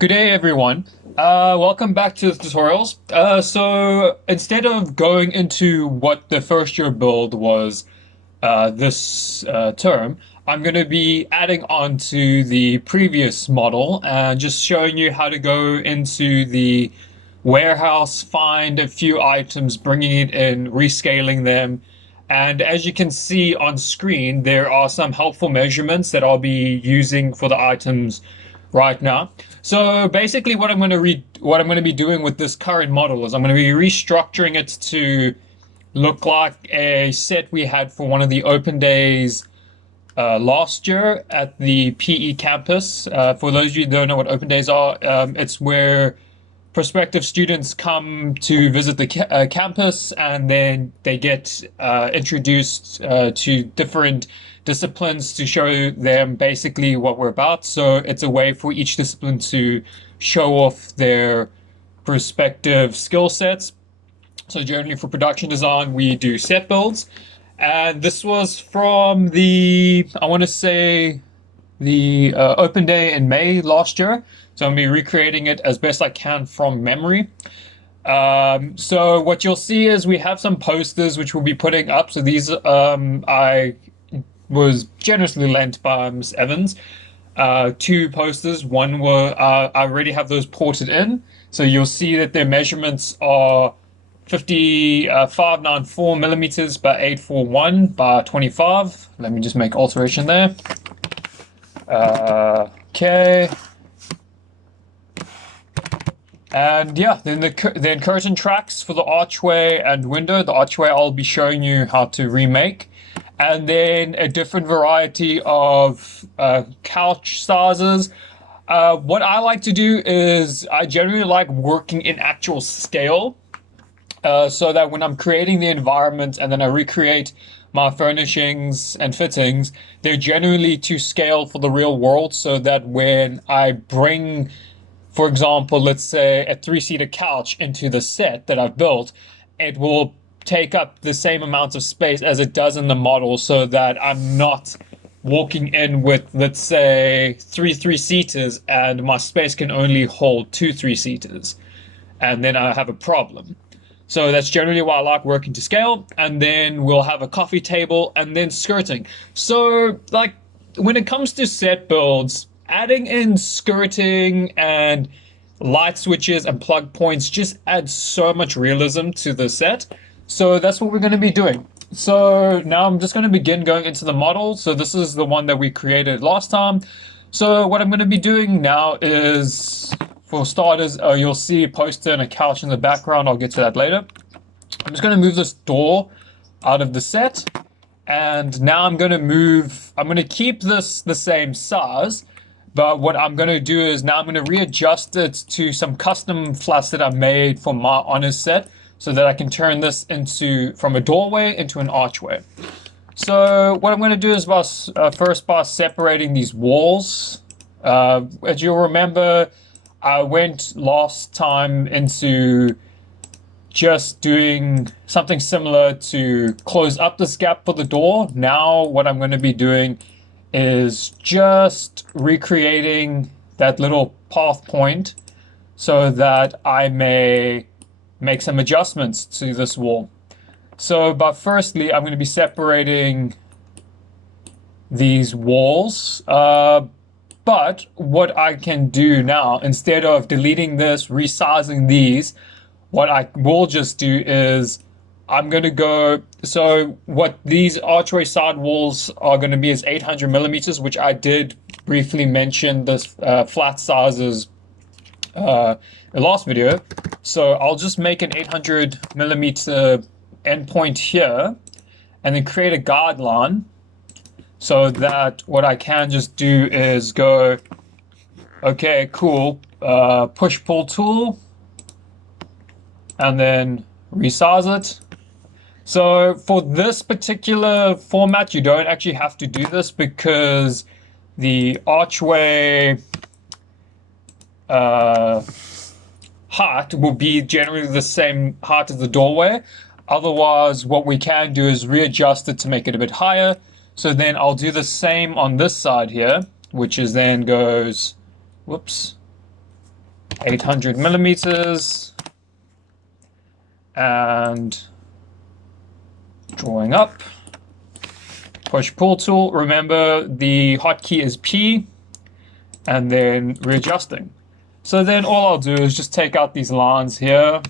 Good day, everyone. Welcome back to the tutorials. So instead of going into what the first year build was this term, I'm going to be adding on to the previous model and just showing you how to go into the warehouse, find a few items, bringing it in, rescaling them. And as you can see on screen, there are some helpful measurements that I'll be using for the items right now. So basically what I'm going to be doing with this current model is I'm going to be restructuring it to look like a set we had for one of the open days last year at the PE campus. For those of you who don't know what open days are, it's where prospective students come to visit the campus, and then they get introduced to different disciplines to show them basically what we're about. So it's a way for each discipline to show off their respective skill sets. So generally for production design, we do set builds. And this was from the, I want to say, the open day in May last year. So I'm going to be recreating it as best I can from memory. So what you'll see is we have some posters which we'll be putting up. So these I was generously lent by Miss Evans. Two posters. One were I already have those ported in. So you'll see that their measurements are 594 millimeters by 841 by 25. Let me just make alteration there. Okay. And yeah, then the curtain tracks for the archway and window. The archway I'll be showing you how to remake. And then a different variety of couch sizes. What I like to do is I generally like working in actual scale. So that when I'm creating the environment and then I recreate my furnishings and fittings, they're generally to scale for the real world, so that when I bring, for example, let's say a 3-seater couch into the set that I've built, it will take up the same amount of space as it does in the model, so that I'm not walking in with, let's say, three 3-seaters and my space can only hold 2 3-seaters. And then I have a problem. So that's generally why I like working to scale. And then we'll have a coffee table and then skirting. So like when it comes to set builds, adding in skirting and light switches and plug points just adds so much realism to the set. So that's what we're going to be doing. So now I'm just going to begin going into the model. So this is the one that we created last time. So what I'm going to be doing now is, for starters, you'll see a poster and a couch in the background. I'll get to that later. I'm just going to move this door out of the set. And now I'm going to keep this the same size. But what I'm going to do is now I'm going to readjust it to some custom flats that I made for my honors set, so that I can turn this from a doorway into an archway. So what I'm going to do is first by separating these walls. As you'll remember, I went last time into just doing something similar to close up this gap for the door. Now what I'm going to be doing is just recreating that little path point so that I may make some adjustments to this wall. But firstly, I'm going to be separating these walls. But what I can do now, instead of deleting this, resizing these, what I will just do is I'm going to go, so what these archway side walls are going to be is 800 millimeters, which I did briefly mention this flat sizes in the last video. So I'll just make an 800 millimeter endpoint here and then create a guideline, so that what I can just do is go, okay, cool, push-pull tool, and then resize it. So for this particular format, you don't actually have to do this, because the archway height will be generally the same height as the doorway. Otherwise, what we can do is readjust it to make it a bit higher. So then I'll do the same on this side here, which is then goes, whoops, 800 millimeters, and drawing up. Push pull tool. Remember the hotkey is P, and then readjusting. So then all I'll do is just take out these lines here,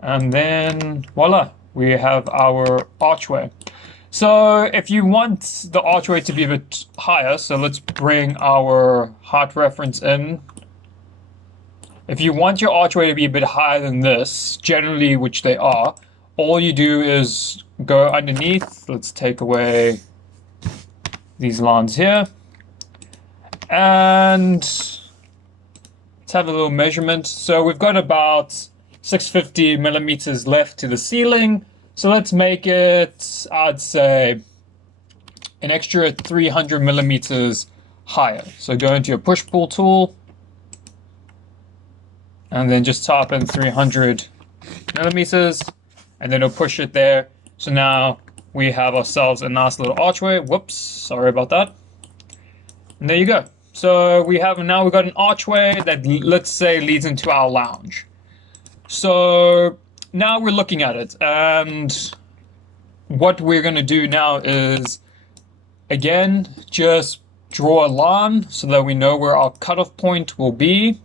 and then voila, we have our archway. So if you want the archway to be a bit higher, so let's bring our height reference in. If you want your archway to be a bit higher than this, generally, which they are, all you do is go underneath. Let's take away these lines here. And let's have a little measurement. So we've got about 650 millimeters left to the ceiling. So let's make it, I'd say, an extra 300 millimeters higher. So go into your push-pull tool, and then just type in 300 millimeters, and then it'll push it there. So now we have ourselves a nice little archway. Whoops, sorry about that. And there you go. So we've got an archway that, let's say, leads into our lounge. So now we're looking at it, and what we're going to do now is, again, just draw a line so that we know where our cutoff point will be.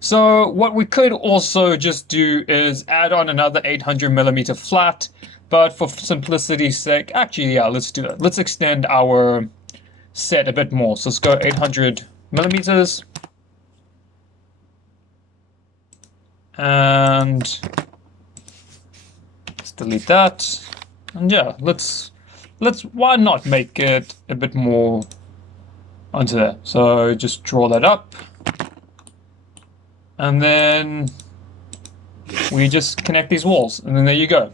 So what we could also just do is add on another 800 millimeter flat, but for simplicity's sake, actually, yeah, let's do that. Let's extend our set a bit more. So let's go 800 millimeters. And let's delete that. And yeah, let's why not make it a bit more onto there. So just draw that up. And then we just connect these walls, and then there you go.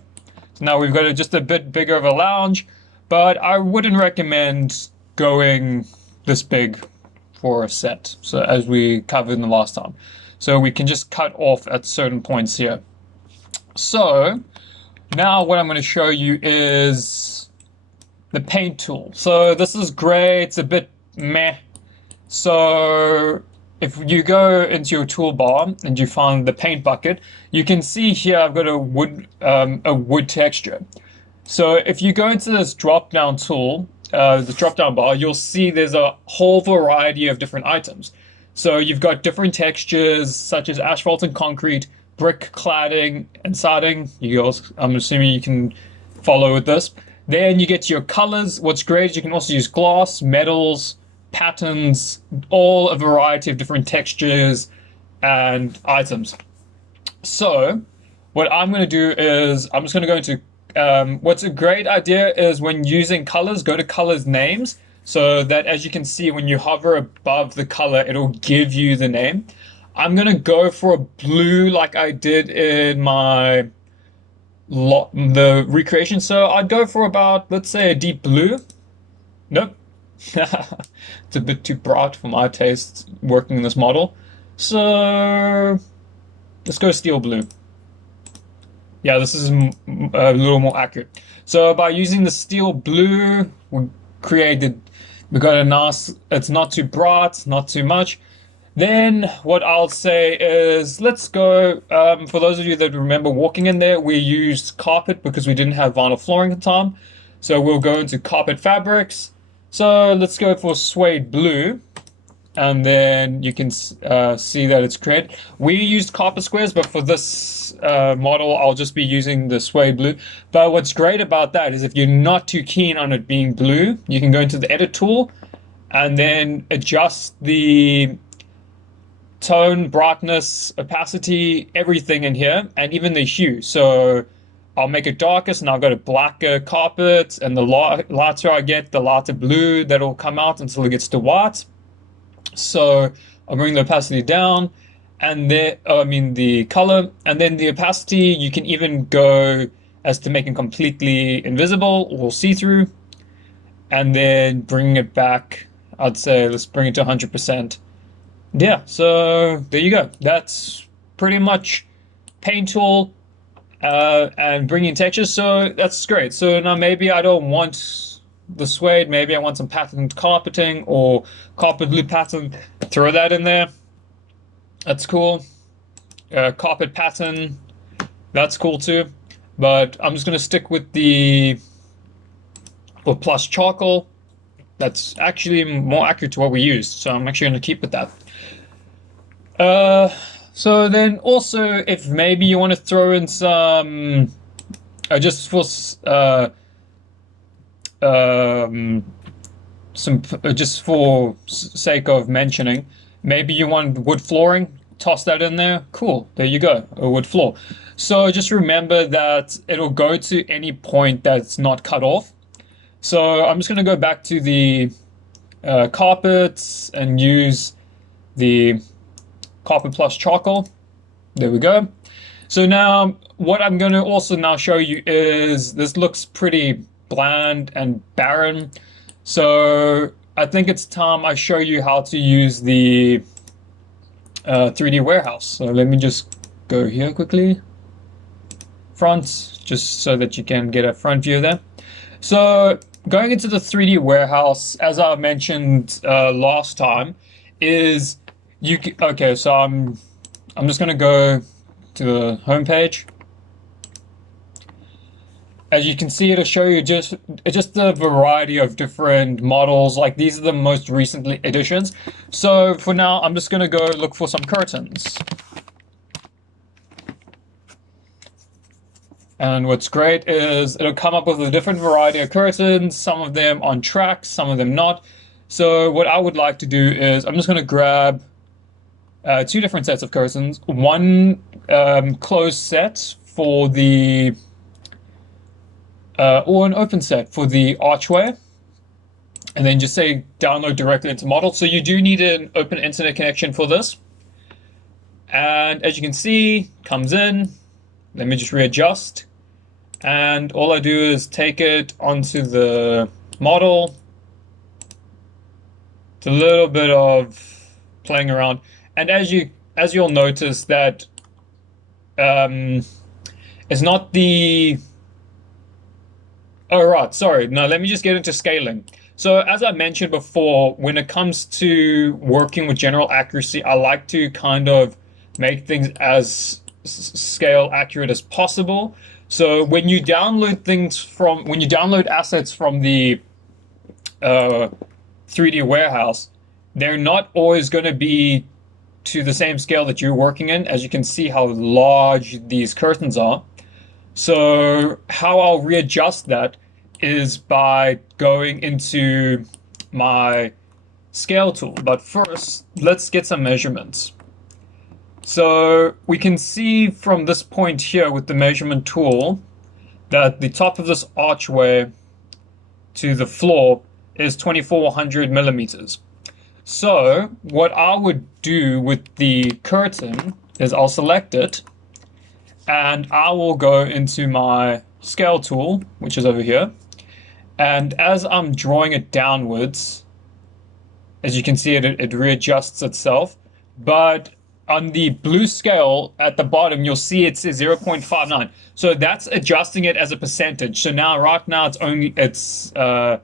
So now we've got just a bit bigger of a lounge, but I wouldn't recommend going this big for a set. So as we covered in the last time. So we can just cut off at certain points here. So now what I'm going to show you is the paint tool. So this is great. It's a bit meh. So if you go into your toolbar and you find the paint bucket, you can see here I've got a wood texture. So if you go into this drop-down tool, the drop-down bar, you'll see there's a whole variety of different items. So you've got different textures such as asphalt and concrete, brick cladding and siding. I'm assuming you can follow with this. Then you get to your colors. What's great is you can also use gloss, metals, patterns, all a variety of different textures and items. So what I'm going to do is I'm just going to go into what's a great idea is when using colors, go to colors names. So that, as you can see, when you hover above the color, it'll give you the name. I'm going to go for a blue like I did in the recreation. So I'd go for about, let's say, a deep blue. Nope. It's a bit too bright for my taste working in this model. So let's go steel blue. Yeah, this is a little more accurate. So by using the steel blue, we got a nice, it's not too bright, not too much. Then what I'll say is, let's go, for those of you that remember walking in there, we used carpet because we didn't have vinyl flooring at the time. So we'll go into carpet fabrics. So let's go for suede blue. And then you can see that it's created. We used carpet squares, but for this model, I'll just be using the suede blue. But what's great about that is if you're not too keen on it being blue, you can go into the edit tool and then adjust the tone, brightness, opacity, everything in here, and even the hue. So I'll make it darkest, and I've got a blacker carpet, and the lighter I get, the lighter blue that'll come out until it gets to white. So I'll bring the opacity down, and then the color, and then the opacity you can even go as to making completely invisible or see-through, and then bring it back. I'd say let's bring it to 100%. Yeah, so there you go. That's pretty much paint tool and bringing textures. So that's great. So now maybe I don't want the suede. Maybe I want some patterned carpeting or carpet loop pattern. Throw that in there. That's cool. Carpet pattern. That's cool too. But I'm just going to stick with the plus charcoal. That's actually more accurate to what we used. So I'm actually going to keep with that. So then also, if maybe you want to throw in some, just for just for sake of mentioning, maybe you want wood flooring, toss that in there. Cool, there you go, a wood floor. So just remember that it'll go to any point that's not cut off. So I'm just going to go back to the carpets and use the carpet plus charcoal. There we go. So now what I'm going to also now show you is this looks pretty bland and barren. So I think it's time I show you how to use the 3D warehouse. So let me just go here quickly. Front, just so that you can get a front view there. So going into the 3D warehouse, as I mentioned last time, is okay, so I'm just gonna go to the home page. As you can see, it'll show you just a variety of different models. Like these are the most recent additions. So for now, I'm just gonna go look for some curtains. And what's great is it'll come up with a different variety of curtains, some of them on tracks, some of them not. So what I would like to do is I'm just going to grab two different sets of curtains, one closed set for the, or an open set for the archway, and then just say download directly into model. So you do need an open internet connection for this. And as you can see, comes in. Let me just readjust. And all I do is take it onto the model. It's a little bit of playing around. And as you'll notice that it's not the, oh right, sorry. No, let me just get into scaling. So as I mentioned before, when it comes to working with general accuracy, I like to kind of make things as scale accurate as possible. So when you download assets from the 3D warehouse, they're not always going to be to the same scale that you're working in. As you can see how large these curtains are. So how I'll readjust that is by going into my scale tool. But first, let's get some measurements. So we can see from this point here with the measurement tool that the top of this archway to the floor is 2400 millimeters. So what I would do with the curtain is I'll select it and I will go into my scale tool, which is over here. And as I'm drawing it downwards, as you can see, it readjusts itself. But on the blue scale at the bottom, you'll see it says 0.59. So that's adjusting it as a percentage. So now, right now, so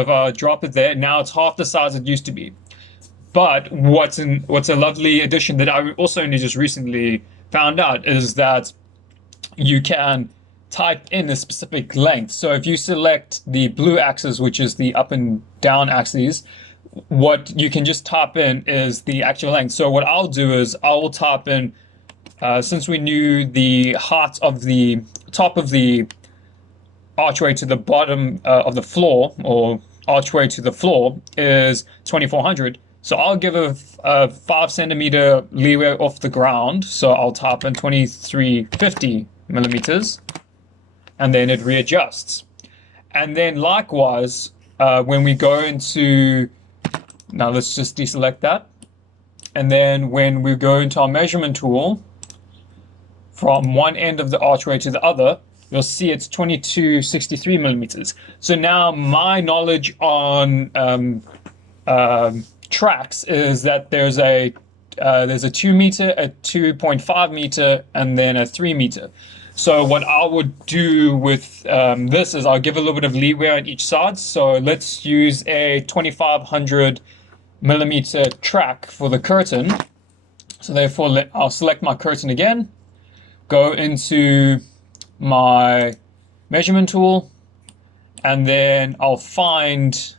if I drop it there, now it's half the size it used to be. But what's a lovely addition that I also only just recently found out is that you can type in a specific length. So if you select the blue axis, which is the up and down axes, what you can just type in is the actual length. So what I'll do is I will type in, since we knew the height of the top of the archway to the bottom of the floor, or archway to the floor, is 2400. So I'll give a 5 centimeter leeway off the ground. So I'll type in 2350 millimeters, and then it readjusts. And then likewise, when we go into, now let's just deselect that. And then when we go into our measurement tool, from one end of the archway to the other, you'll see it's 2263 millimeters. So now my knowledge on tracks is that there's a 2 meter, a 2.5 meter, and then a 3 meter. So what I would do with this is I'll give a little bit of leeway on each side. So let's use a 2500 millimeter track for the curtain. So therefore I'll select my curtain again, go into my measurement tool, and then I'll find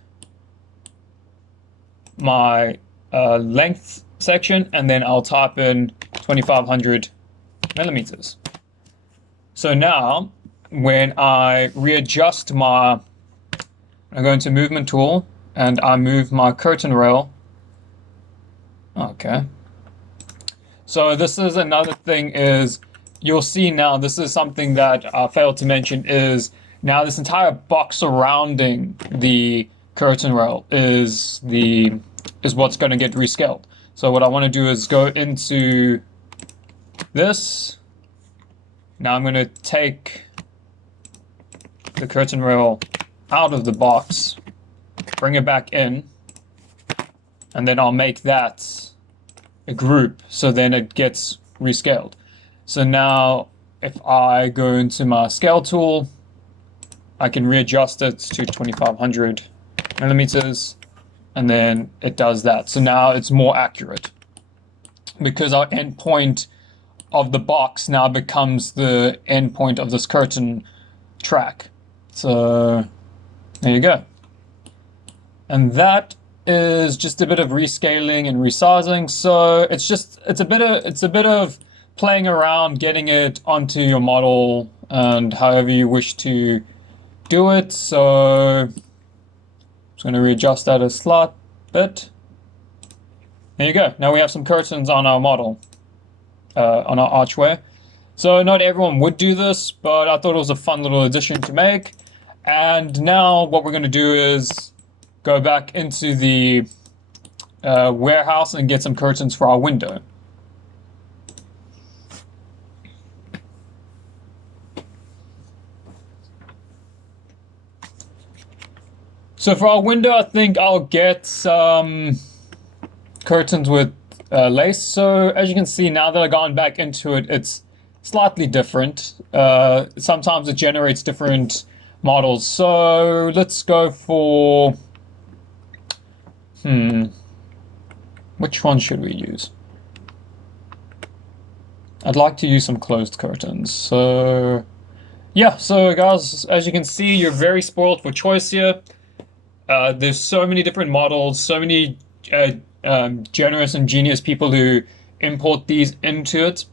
my length section, and then I'll type in 2500 millimeters. So now when I readjust I go into movement tool and I move my curtain rail. Okay. So this is another thing is you'll see now, this is something that I failed to mention, is now this entire box surrounding the curtain rail is what's going to get rescaled. So what I want to do is go into this. Now I'm going to take the curtain rail out of the box, bring it back in, and then I'll make that a group, so then it gets rescaled. So now if I go into my scale tool, I can readjust it to 2500 millimeters, and then it does that. So now it's more accurate because our endpoint of the box now becomes the endpoint of this curtain track. So there you go. And that is just a bit of rescaling and resizing. So it's a bit of playing around, getting it onto your model and however you wish to do it. So I'm just going to readjust that a slight bit. There you go. Now we have some curtains on our model, on our archway. So not everyone would do this, but I thought it was a fun little addition to make. And now what we're going to do is go back into the warehouse and get some curtains for our window. So for our window, I think I'll get some curtains with lace. So as you can see, now that I've gone back into it, it's slightly different. Sometimes it generates different models. So let's go for, which one should we use? I'd like to use some closed curtains. So yeah, so guys, as you can see, you're very spoiled for choice here. There's so many different models, so many generous and genius people who import these into it.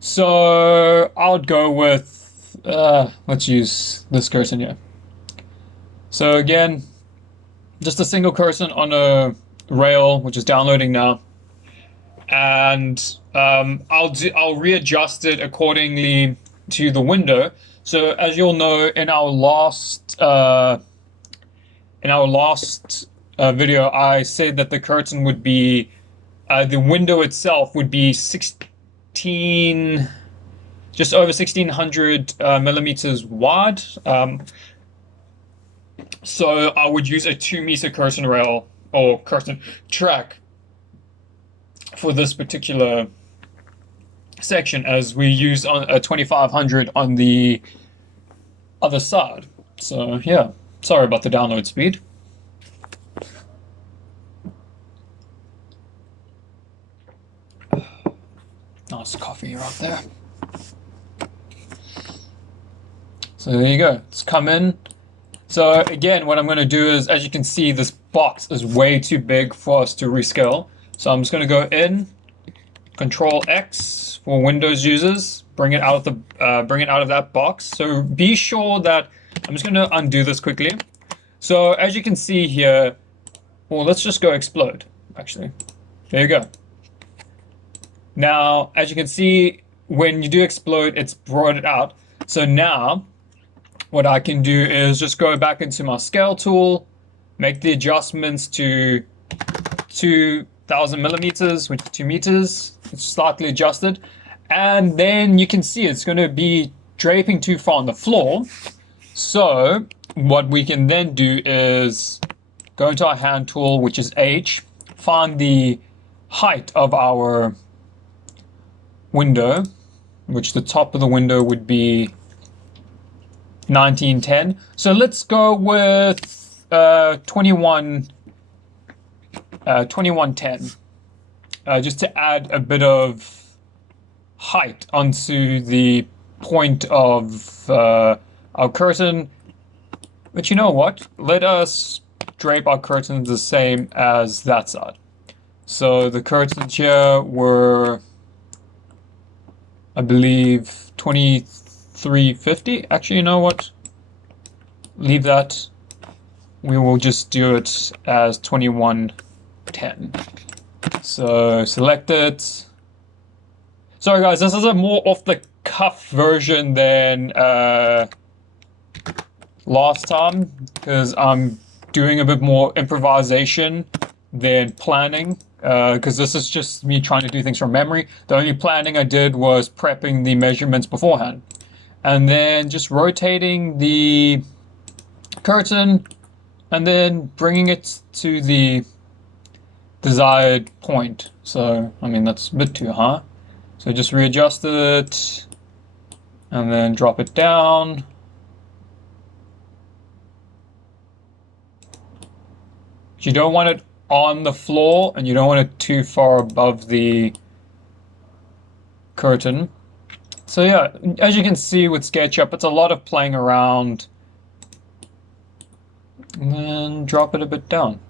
So I would go with, let's use this curtain here. So again, just a single curtain on a rail, which is downloading now. And I'll readjust it accordingly to the window. So as you'll know, in our last video, I said that the curtain would be, the window itself would be just over 1600 millimeters wide. So I would use a 2-meter curtain rail or curtain track for this particular section, as we use on a 2500 on the other side. So yeah. Sorry about the download speed. Nice coffee right there. So there you go. It's come in. So again, what I'm going to do is, as you can see, this box is way too big for us to rescale. So I'm just going to go in, Control X for Windows users, bring it out of that box. So be sure that I'm just going to undo this quickly. So as you can see here, well, let's just go explode, actually. There you go. Now, as you can see, when you do explode, it's brought it out. So now, what I can do is just go back into my scale tool, make the adjustments to 2000 millimeters, which is 2 meters. It's slightly adjusted. And then you can see it's going to be draping too far on the floor. So what we can then do is go into our hand tool, which is H, find the height of our window, which the top of the window would be 1910. So let's go with 2110, just to add a bit of height onto the point of our curtain. But you know what? Let us drape our curtains the same as that side. So the curtains here were, I believe, 2350. Actually, you know what? Leave that. We will just do it as 2110. So select it. Sorry guys, this is a more off-the-cuff version than last time, because I'm doing a bit more improvisation than planning, because this is just me trying to do things from memory. The only planning I did was prepping the measurements beforehand, and then just rotating the curtain and then bringing it to the desired point. So, I mean, that's a bit too high. So just readjust it and then drop it down. You don't want it on the floor and you don't want it too far above the curtain. So yeah, as you can see with SketchUp, it's a lot of playing around. And then drop it a bit down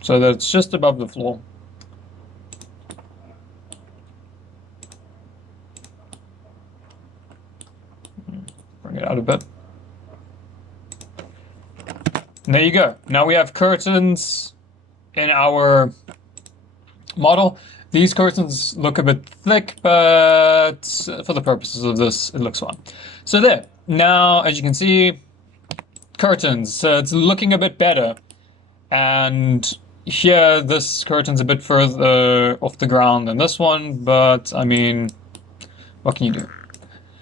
so that it's just above the floor. Bring it out a bit. And there you go. Now we have curtains in our model. These curtains look a bit thick, but for the purposes of this, it looks fine. So there. Now, as you can see, curtains. So it's looking a bit better. And here, this curtain's a bit further off the ground than this one, but I mean, what can you do?